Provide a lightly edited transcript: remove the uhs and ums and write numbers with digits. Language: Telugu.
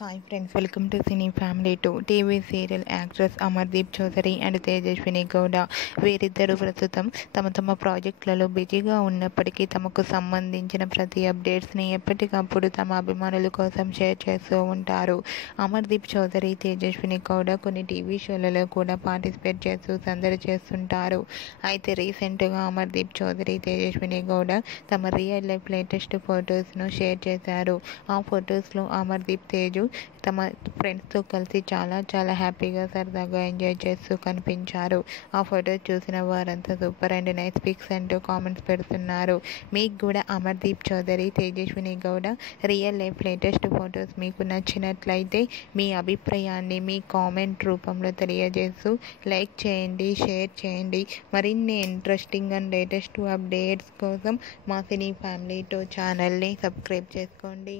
Hi friends, welcome to cine family 2. TV serial actress Amardeep Chaudhary and Tejaswini Gowda వీరిద్దరూ ప్రస్తుతం తమ ప్రాజెక్టులలో బిజీగా ఉన్నప్పటికీ తమకు సంబంధించిన ప్రతి అప్డేట్స్ని ఎప్పటికప్పుడు తమ అభిమానుల కోసం షేర్ చేస్తూ ఉంటారు. అమర్దీప్ చౌదరి, తేజస్విని గౌడ కొన్ని టీవీ షోలలో కూడా పార్టిసిపేట్ చేస్తూ సందడి చేస్తుంటారు. అయితే రీసెంట్గా అమర్దీప్ చౌదరి, తేజస్విని గౌడ తమ రియల్ లైఫ్ లేటెస్ట్ ఫొటోస్ను షేర్ చేశారు. ఆ ఫొటోస్లో అమర్దీప్, తేజు తమ ఫ్రెండ్స్తో కలిసి చాలా హ్యాపీగా సరదాగా ఎంజాయ్ చేస్తూ కనిపించారు. ఆ ఫొటోస్ చూసిన వారంతా సూపర్ అండ్ నైస్ పిక్స్ అంటూ కామెంట్స్ పెడుతున్నారు. మీకు కూడా Amardeep Chaudhary, Tejaswini Gowda real life latest photos మీకు నచ్చినట్లయితే మీ అభిప్రాయాన్ని మీ కామెంట్ రూపంలో తెలియజేస్తూ లైక్ చేయండి, షేర్ చేయండి. మరిన్ని ఇంట్రెస్టింగ్ అండ్ లేటెస్ట్ అప్డేట్స్ కోసం మా సినీ ఫ్యామిలీ 2 ఛానల్ని సబ్స్క్రైబ్ చేసుకోండి.